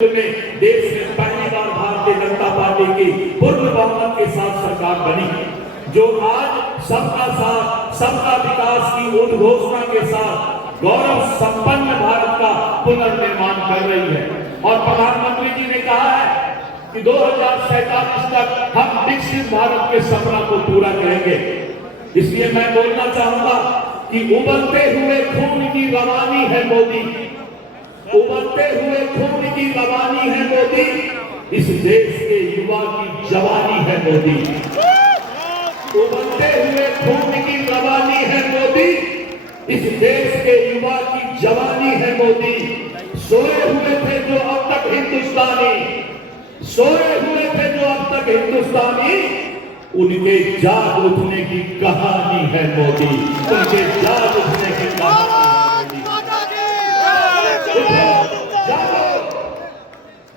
में देश में पहली बार भारतीय जनता पार्टी की पूर्ण बहुमत के साथ सरकार बनी, जो आज सबका साथ सबका विकास की उद्घोषणा के साथ गौरव संपन्न भारत का पुनर्निर्माण कर रही है। और प्रधानमंत्री जी ने कहा है कि 2047 तक हम विकसित भारत के सपना को पूरा करेंगे। इसलिए मैं बोलना चाहूंगा कि उबलते हुए खून की रवानी है मोदी, उबलते हुए खून की रवानी है मोदी, इस देश के युवा की जवानी है मोदी। उबलते हुए खून की रवानी है मोदी, इस देश के युवा की जवानी है मोदी। सोए हुए थे जो अब तक हिंदुस्तानी, सोए हुए थे जो अब तक हिंदुस्तानी, उनके जाग उठने की कहानी है मोदी, उनके जाग उठने की कहानी है।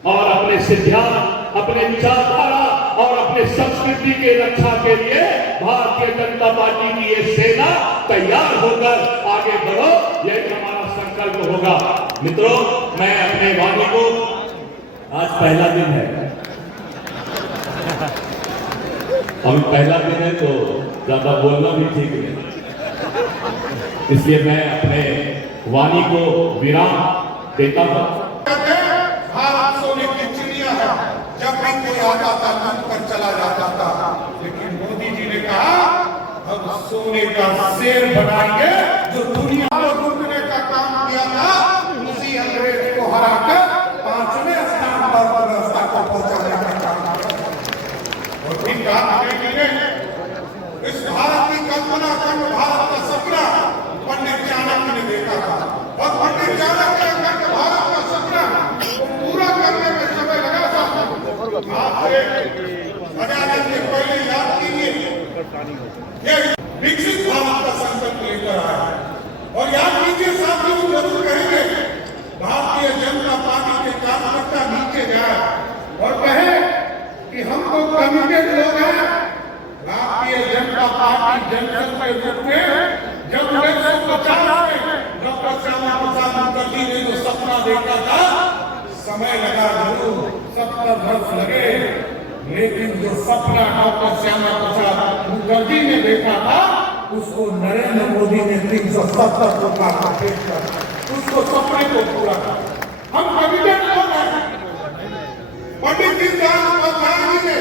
और अपने सिद्धांत, अपने विचारधारा और अपने संस्कृति के रक्षा के लिए भारतीय जनता पार्टी की ये सेना तैयार होकर आगे बढ़ो, यही हमारा संकल्प होगा। मित्रों, मैं अपने वाणी को, आज पहला दिन है, अब पहला दिन है तो ज्यादा बोलना भी ठीक नहीं, इसलिए मैं अपने वाणी को विराम देता हूं। भारत सोने की चिड़िया है, जब भी कोई आता था लूट कर चला जाता था, लेकिन मोदी जी ने कहा हम सोने का शेर बनाएंगे। जो दुनिया को लूटने का काम किया था, उसी अंग्रेज को हराकर 5वें स्थान पर व्यवस्था को पहुंचाने का काम किया। और फिर इस भारत की कल्पना खंड भारत का सपना पंडित चाणक्य ने देखा था, और पंडित चाणक्य खंड भारत का सपना पूरा करने में समय लगा था। आजादी के पहले याद कीजिए, ये विकसित भारत का संकल्प लेकर आया है। और याद कीजिए साथियों, जरूर कहेंगे भारतीय जनता पार्टी के कार्यकर्ता नीचे जाए और कहे कि हम तो कमिटेड लोग हैं। भारतीय जनता पार्टी जनसंघ के रूप में जब 1950 में डॉक्टर श्यामा प्रसाद मुखर्जी ने जो सपना देखा था, समय लगा जरूर, 70 वर्ष लगे, लेकिन जो सपना डॉक्टर श्यामा प्रसाद मुखर्जी ने देखा था, उसको नरेंद्र मोदी ने 370 को काटा उसको सपने को पूरा किया। हम कमिटेड लोग हैं। पंडित दीनदयाल उपाध्याय जी ने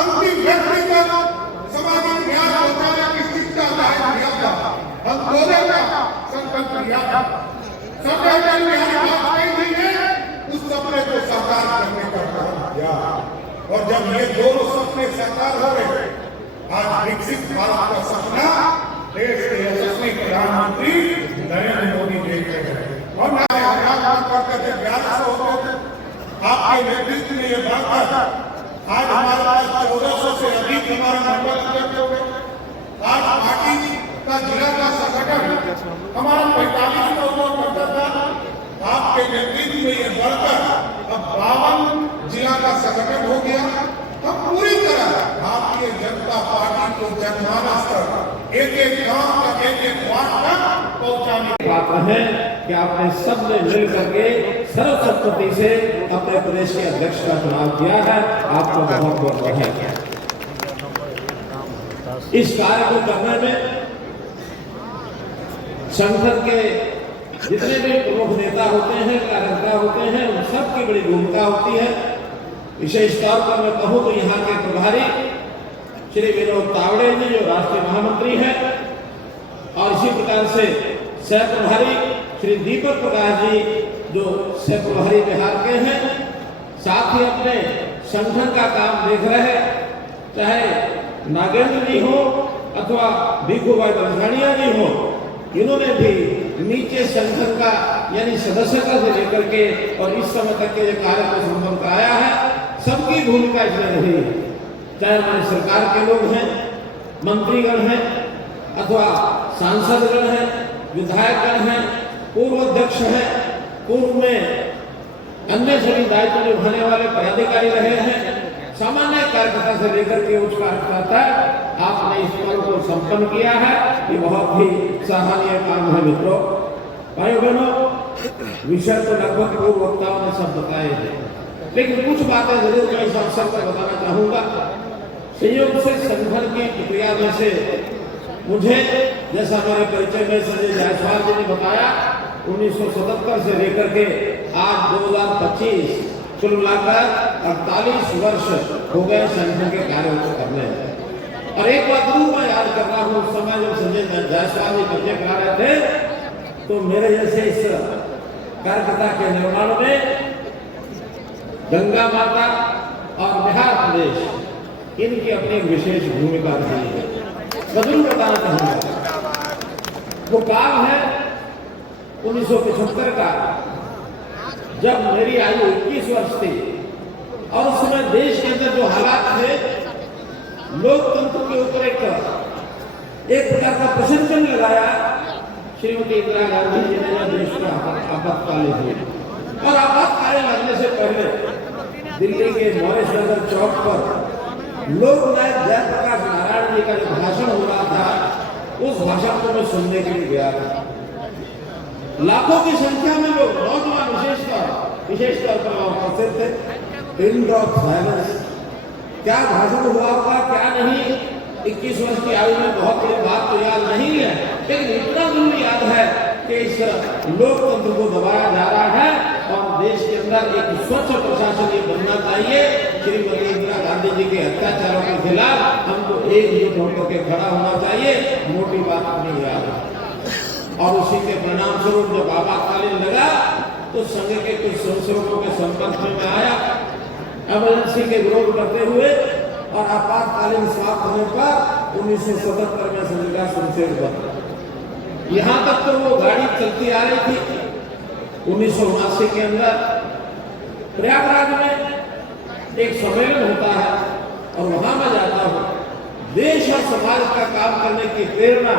अंतिम व्यक्ति तक सामाजिक न्याय पहुंचाने की शिक्षा जाहिर किया था, आंदोलन का संकल्प लिया था। सरदार बिहारी वाजपेयी जी ने उस सपने को साकार करने का काम किया। और जब ये दोनों सपने साकार हो गए, आज विकसित भारत का सपना देश के यशस्वी प्रधानमंत्री नरेंद्र मोदी देख रहे हैं। और मैं आजाद करते थे 1100 होते थे, आपके नेतृत्व में ये बढ़कर आज हमारे पास 1400 से अधिक हमारा नंबर हो गए। आज पार्टी का जिला का संगठन हमारा 45 का हुआ करता था, आपके नेतृत्व में ये बढ़कर अब 52 जिला का संगठन हो गया। हम पूरी तरह भारतीय जनता पार्टी को जनमानस तक, एक एक गांव तक, एक एक वार्ड तक पहुंचाने की बात है कि आपने सबने मिल करके सर्वसम्मति से अपने प्रदेश के अध्यक्ष का चुनाव किया है। आपको बहुत बहुत बधाई। इस कार्य को करने में संगठन के जितने भी प्रमुख नेता होते हैं, कार्यकर्ता होते हैं, उन सबकी बड़ी भूमिका होती है। विशेष तौर पर मैं कहूँ तो यहाँ के प्रभारी श्री विनोद तावड़े जी जो राष्ट्रीय महामंत्री हैं, और इसी प्रकार से सह प्रभारी श्री दीपक प्रकाश जी जो सह प्रभारी बिहार के हैं, साथ ही अपने संगठन का काम देख रहे, चाहे नागेंद्र जी हो अथवा भिखू भाई बंधानिया जी हो, इन्होंने भी नीचे संगठन का यानी सदस्यता से लेकर के और इस समय तक के जो कार्य को संपन्न कराया है, सबकी भूमिका इसमें रही है। चाहे हमारी सरकार के लोग हैं, मंत्रीगण हैं, अथवा सांसदगण हैं, विधायकगण हैं, पूर्व अध्यक्ष हैं, पूर्व में अन्य सभी दायित्व निभाने वाले पदाधिकारी रहे हैं, सामान्य कार्यकर्ता से लेकर के उच्च कार्यकर्ता, आपने इस पल को संपन्न किया है। ये बहुत ही सराहनीय काम है। मित्रों, भाइयों बहनों, विषय तो लगभग पूर्व वक्ताओं ने सब बताए हैं, लेकिन कुछ बातें जरूर मैं इस अवसर पर बताना चाहूंगा। संयोग से संगठन की प्रक्रिया में से मुझे, जैसा हमारे परिचय में संजय जायसवाल जी ने बताया, 1977 से लेकर के आज 2025 कुल मिलाकर 48 वर्ष हो गए संगठन के कार्यों को करने। और एक बात जरूर मैं याद कर रहा हूँ, उस समय जब संजय जायसवाल जी परिचय करा रहे थे तो मेरे जैसे इस कार्यकर्ता के निर्माण में गंगा माता और बिहार प्रदेश इनकी अपनी एक विशेष भूमिका रही है। मैं जरूर बताना चाहूंगा, वो काल है 1975 का, जब मेरी आयु 21 वर्ष थी और उस समय देश के अंदर जो हालात थे, लोकतंत्र के ऊपर एक प्रकार का प्रश्न चिन्ह लगाया श्रीमती इंदिरा गांधी जी ने देश का आपातकालीन हुई। और आपातकालीन लगने से पहले दिल्ली के मॉरिस नगर चौक पर लोकनायक जयप्रकाश नारायण जी का जो भाषण हो रहा था, उस भाषण को मैं सुनने के लिए गया था। लाखों की संख्या में लोग, नौजवान विशेषतौर पर उपस्थित थे। पिन ड्रॉप साइलेंस, क्या भाषण हुआ होगा क्या नहीं, 21 वर्ष की आयु में बहुत बड़ी बात तो याद नहीं है, लेकिन इतना जरूर याद है कि इस लोकतंत्र को दबाया जा रहा है और देश के अंदर एक स्वच्छ प्रशासन ये बनना चाहिए। श्रीमती इंदिरा गांधी जी के अत्याचारों के खिलाफ हमको एकजुट होकर के खड़ा होना चाहिए। मोटी बात नहीं याद है। और उसी के परिणाम स्वरूप जब आपातकालीन लगा तो संघ के कुछ स्वयंसेवकों के संपर्क में मैं आया, इमरजेंसी के विरोध करते हुए, और आपातकालीन समाप्त होने पर 1977 में संघ का स्वयंसेवक बना। यहाँ तक तो वो गाड़ी चलती आ रही थी। 1979 के अंदर प्रयागराज में एक सम्मेलन होता है और वहां मैं जाता हूँ। देश और समाज का काम करने की प्रेरणा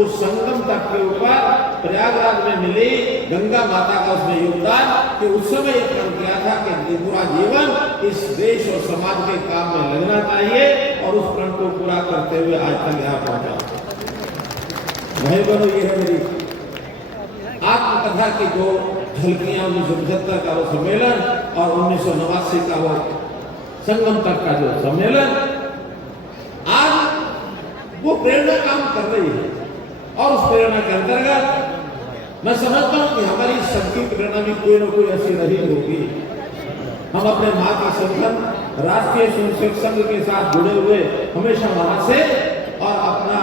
उस संगम तट के ऊपर प्रयागराज में मिली। गंगा माता का उसमें योगदान कि उस समय एक प्रण किया था कि पूरा जीवन इस देश और समाज के काम में लगना चाहिए, और उस प्रण को पूरा करते हुए आज तक यहाँ पहुंचा। भाई बहनों, ये है मेरी आत्मकथा की दो झलकियां। 1975 का वो सम्मेलन और 1989 का वो संगम तट का जो सम्मेलन, आज वो प्रेरणा काम कर रही है। और उस प्रेरणा के अंतर्गत मैं समझता हूं कि हमारी सबकी प्रेरणा भी कोई ना कोई ऐसी रही होगी। हम अपने मातृ संगठन राष्ट्रीय स्वयंसेवक संघ के साथ जुड़े हुए हमेशा वहां से, और अपना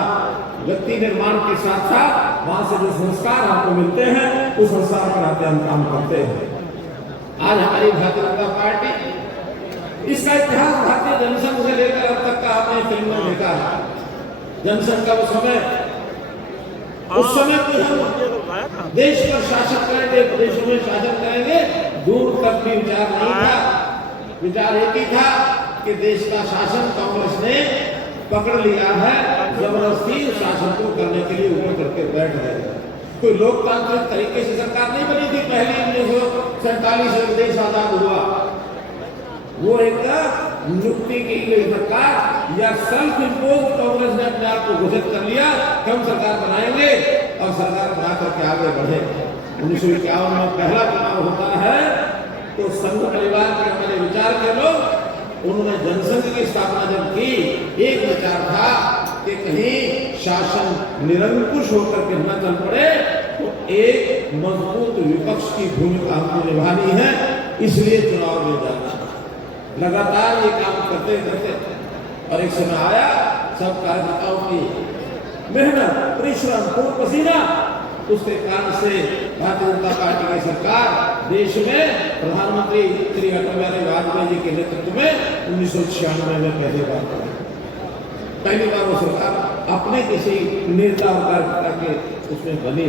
व्यक्ति निर्माण के साथ साथ वहां से जो संस्कार हमको मिलते हैं उस संस्कार पर आते हम काम करते हैं। आज हमारी भारतीय जनता पार्टी, इसका इतिहास भारतीय जनसंघ से लेकर अब तक का आपने फिल्म में देखा है। जनसंघ का उस समय तो हम देश पर शासन करेंगे, प्रदेशों में शासन करेंगे, दूर तक भी विचार नहीं था। विचार एक ही था कि देश का शासन कांग्रेस ने पकड़ लिया है, जबरदस्ती शासन को करने के लिए ऊपर करके बैठ गए। कोई लोकतांत्रिक तरीके से सरकार नहीं बनी थी। पहली 1947 में देश आजाद हुआ, वो एक नियुक्ति की गई सरकार या सेल्फ इम्पोज कांग्रेस ने अपने आप को घोषित कर लिया कि हम सरकार बनाएंगे, और सरकार बना करके आगे बढ़े। 1951 में पहला चुनाव होता है तो संघ परिवार के हमारे विचार के लोग, उन्होंने जनसंघ की स्थापना जब की, एक विचार था कि कहीं शासन निरंकुश होकर के न चल पड़े, तो एक मजबूत विपक्ष की भूमिका हमको निभानी है, इसलिए चुनाव में जाना। लगातार ये काम करते करते और एक समय आया, सब कार्यकर्ताओं की मेहनत, परिश्रम, खून पसीना, उसके कारण से भारतीय जनता पार्टी की सरकार देश में प्रधानमंत्री श्री अटल बिहारी वाजपेयी जी के नेतृत्व में 1996 में पहली बार वो सरकार अपने किसी नेता और कार्यकर्ता के उसमें बनी।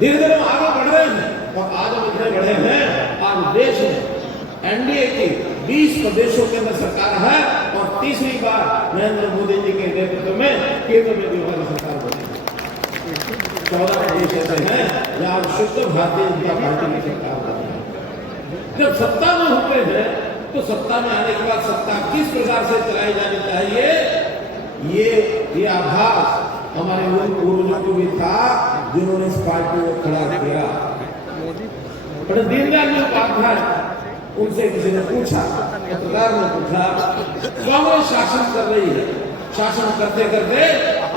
धीरे धीरे हम आगे बढ़ रहे हैं और आज हम इतने बढ़े हैं, आज देश में एनडीए की 20 प्रदेशों के अंदर सरकार है और तीसरी बार नरेंद्र मोदी जी के नेतृत्व में केंद्र में भी हमारी सरकार बनी। 14 प्रदेश ऐसे हैं जहां शुद्ध भारतीय जनता पार्टी की सरकार बनी। जब सत्ता में होते हैं तो सत्ता में आने के बाद सत्ता किस प्रकार से चलाई जानी चाहिए, ये आभास हमारे उन पूर्वजों को भी था जिन्होंने इस पार्टी को खड़ा किया। पंडित दीनदयाल जी उपाध्याय, उनसे किसी ने पूछा, पत्रकार ने पूछा, कांग्रेस शासन कर रही है, शासन करते करते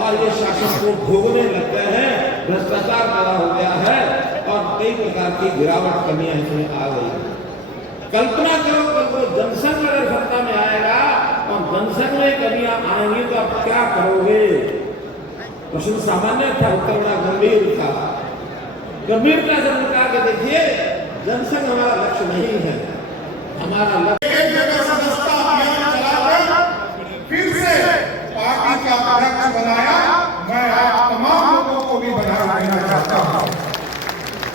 और ये शासन को भोगने लग गए हैं, भ्रष्टाचार पैदा हो गया है और कई प्रकार की गिरावट कमियां इसमें आ गई। कल्पना करो कल को जनसंघ अगर सत्ता में आएगा और जनसंघ में कमियां आएंगी तो आप क्या करोगे? प्रश्न सामान्य था, उत्तर बड़ा गंभीर था। गंभीरता से उन्होंने कहा कि देखिए जनसंघ हमारा लक्ष्य नहीं है, हमारा लक्ष्य एक जगह सदस्यता अभियान चलाकर फिर से पार्टी का अध्यक्ष बनाया। मैं आप तमाम लोगों को भी बधाई देना चाहता हूँ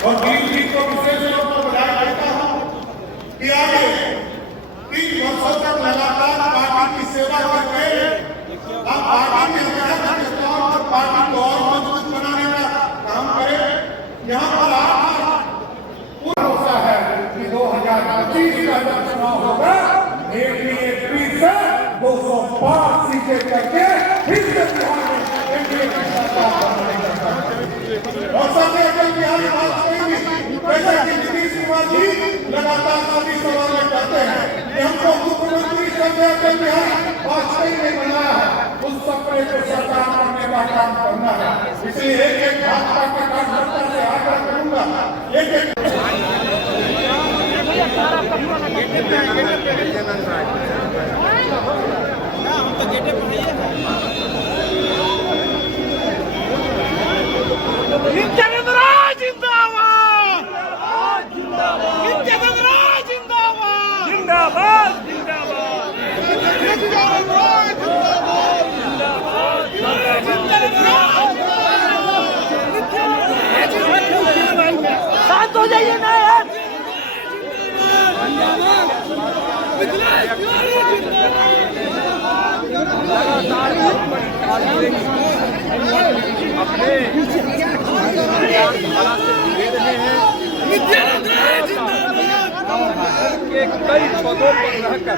और गिरीश जी को विशेष रूप से बधाई देता हूँ कि आगे 3 वर्षों तक लगातार पार्टी की सेवा करके आप पार्टी के अध्यक्ष के तौर पर पार्टी को और मजबूत बनाने का काम करें। यहाँ पर आप भरोसा है कि 2025 का जब चुनाव होगा, फिर से 205 सीटें करके फिर से बिहार में एनडीए की सरकार बनाने का और साथ ही बिहार वाजपेयी जी जैसे कि नीतीश कुमार जी लगातार सभी सवाल करते हैं कि हमको मुख्यमंत्री संजय बिहार वाजपेयी ने बनाया है, उस सपने को साकार करने का काम करना है। इसलिए एक भाजपा के कार्यकर्ता से आग्रह करूंगा, एक शांत हो जाइए ना यार। अपने धारा से जुड़े रहे हैं, के कई पदों पर रहकर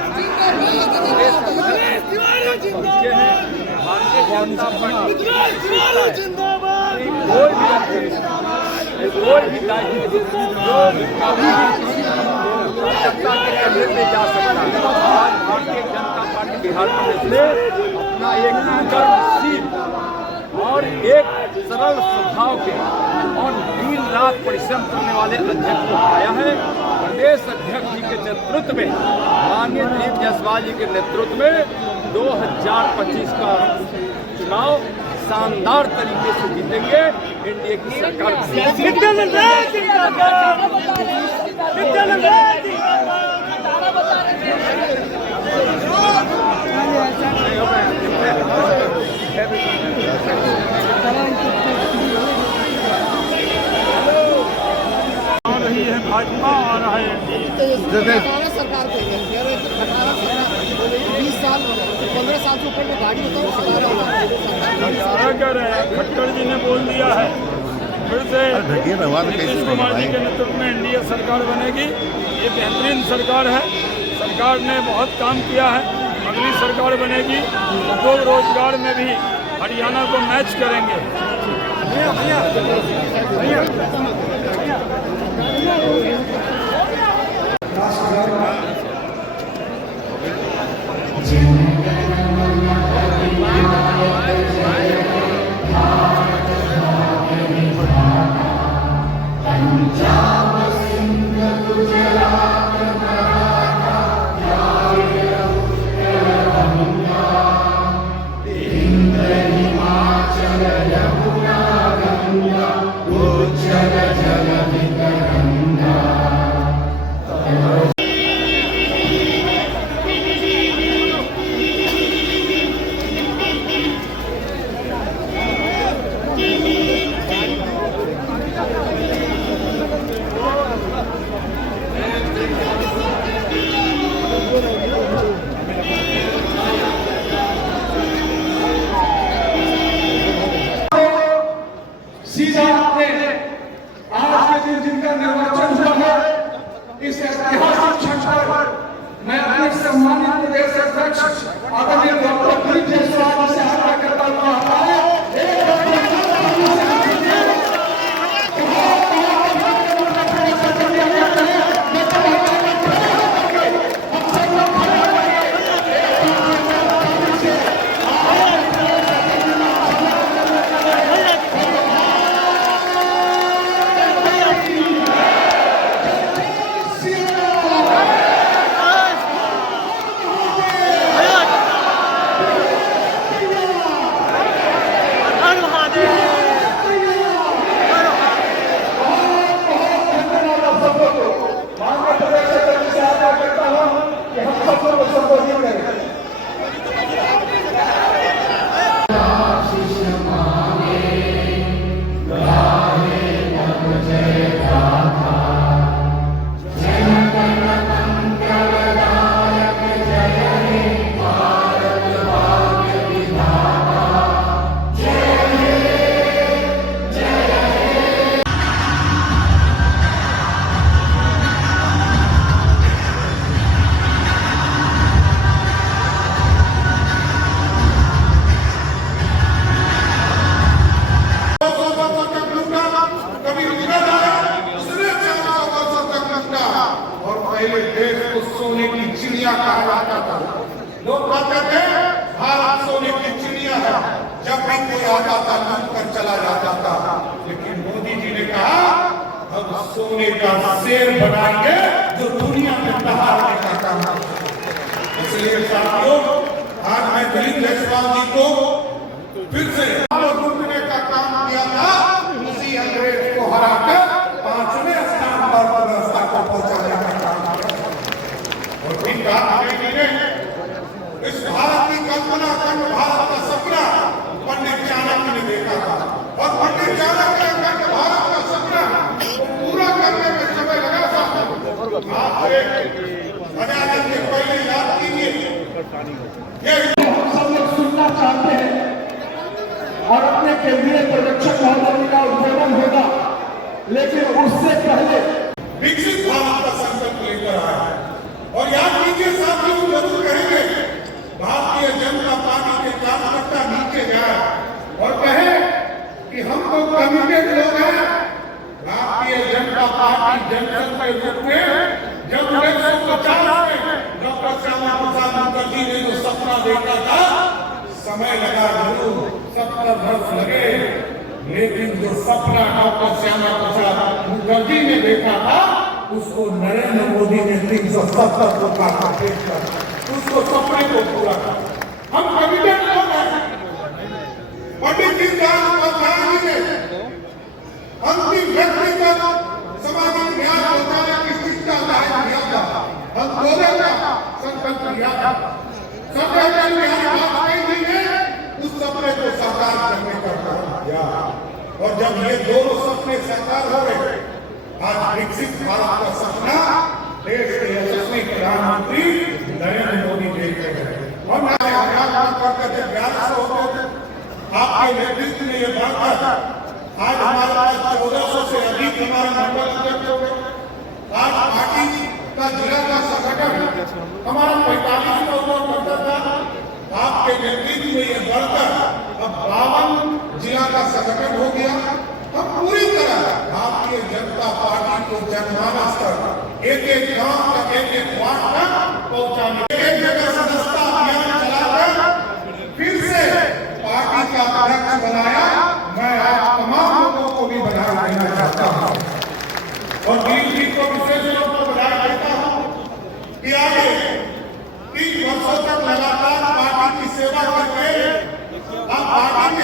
पहुंचे हैं। भारतीय जनता पार्टी कोई भी दायित्व जो सत्ता के कैबिनेट में जा सकता है। आज भारतीय जनता पार्टी बिहार प्रदेश ने अपना एक कर्मशील और एक सरल स्वभाव के और दिन रात परिश्रम करने वाले अध्यक्ष को पाया है। प्रदेश अध्यक्ष जी के नेतृत्व में, माननीय दिलीप जायसवाल जी के नेतृत्व में 2025 का चुनाव शानदार तरीके से जीतेंगे। एनडीए की सरकार रही है भाजपा आ रहा है सरकार के 20 साल 15 साल से ऊपर में गाड़ी होता है। कर रहे हैं। खट्टर जी ने बोल दिया है फिर से नीतीश कुमार जी के नेतृत्व में एनडीए सरकार बनेगी। ये बेहतरीन सरकार है, सरकार ने बहुत काम किया है। अगली सरकार बनेगी, उद्योग रोजगार में भी हरियाणा को मैच करेंगे। सीधा अपने आज के दिन जिनका निर्वाचन हुआ है, इस ऐतिहासिक क्षण पर मैं अपने सम्मानित प्रदेश अध्यक्ष आदरणीय डॉक्टर दिलीप जायसवाल जी से आग्रह करता हुआ एक पहले देश को सोने की चिड़िया कहा जाता था। लोग कहते थे भारत सोने की चिड़िया है, जब भी कोई आता था लूट कर चला जाता था। लेकिन मोदी जी ने कहा हम सोने का शेर बनाएंगे जो दुनिया में दहाड़ने का काम करे। इसलिए साथियों, आज मैं दिलीप जायसवाल जी को फिर से लूटने का काम किया था, उसी अंग्रेज को हराकर 5वें स्थान पर व्यवस्था को पहुंचाने का काम किया। और फिर कहा इस भारत की कल्पना अखंड भारत का सपना पंडित चाणक्य ने देखा था, और पंडित चाणक्य ने अखंड भारत का सपना को पूरा करने में समय लगा था। आजादी के पहले याद कीजिए, हम सब लोग सुनना चाहते हैं और अपने केंद्रीय पर्यवेक्षक महोदय का उद्घाटन होगा, लेकिन उससे पहले विकसित भारत का संकल्प लेकर आया है। और याद कीजिए साथियों, जरूर कहेंगे भारतीय जनता पार्टी के कार्यकर्ता नीचे जाए और कहे कि हम तो कमिटेड लोग हैं। भारतीय जनता पार्टी जनसंघ के रूप में जब 1950 में डॉक्टर श्यामा प्रसाद मुखर्जी ने जो सपना देखा था, समय लगा जरूर, 70 वर्ष लगे, लेकिन जो सपना डॉक्टर श्यामा प्रसाद मुखर्जी ने देखा था, उसको नरेंद्र मोदी ने 370 को काटा देखकर उसको सपने को पूरा कर। हम कमिटेड लोग हैं। पंडित दीनदयाल जी ने अंतिम व्यक्ति तक सामाजिक न्याय पहुंचाने की शिक्षा जाहिर किया था, आंदोलन का संकल्प लिया था। अटल बिहारी वाजपेयी जी ने उस सपने को साकार करने का काम किया। और जब ये दोनों सपने साकार हो गए, आज विकसित भारत का सपना देश के यशस्वी प्रधानमंत्री नरेंद्र मोदी देख रहे हैं। और मैं आजाद करते थे 1100 होते थे, आपके नेतृत्व में ये बढ़कर आज हमारे पास 1400 से अधिक हमारे मंडल अध्यक्ष हो गए। आज पार्टी का जिला का संगठन हमारा 45 का हुआ करता था, आपके नेतृत्व में ये बढ़कर अब 52 जिला का संगठन हो गया। हम पूरी तरह भारतीय जनता पार्टी को जनमानस तक, एक एक गांव तक, एक एक वार्ड तक पहुंचाने, एक जगह सदस्यता अभियान चलाकर फिर से पार्टी का अध्यक्ष बनाया। मैं आज तमाम लोगों को भी बधाई देना चाहता हूँ और दिलीप जी को विशेष रूप से बधाई देता हूँ कि आगे 3 वर्षों तक लगातार पार्टी की सेवा करके हम पार्टी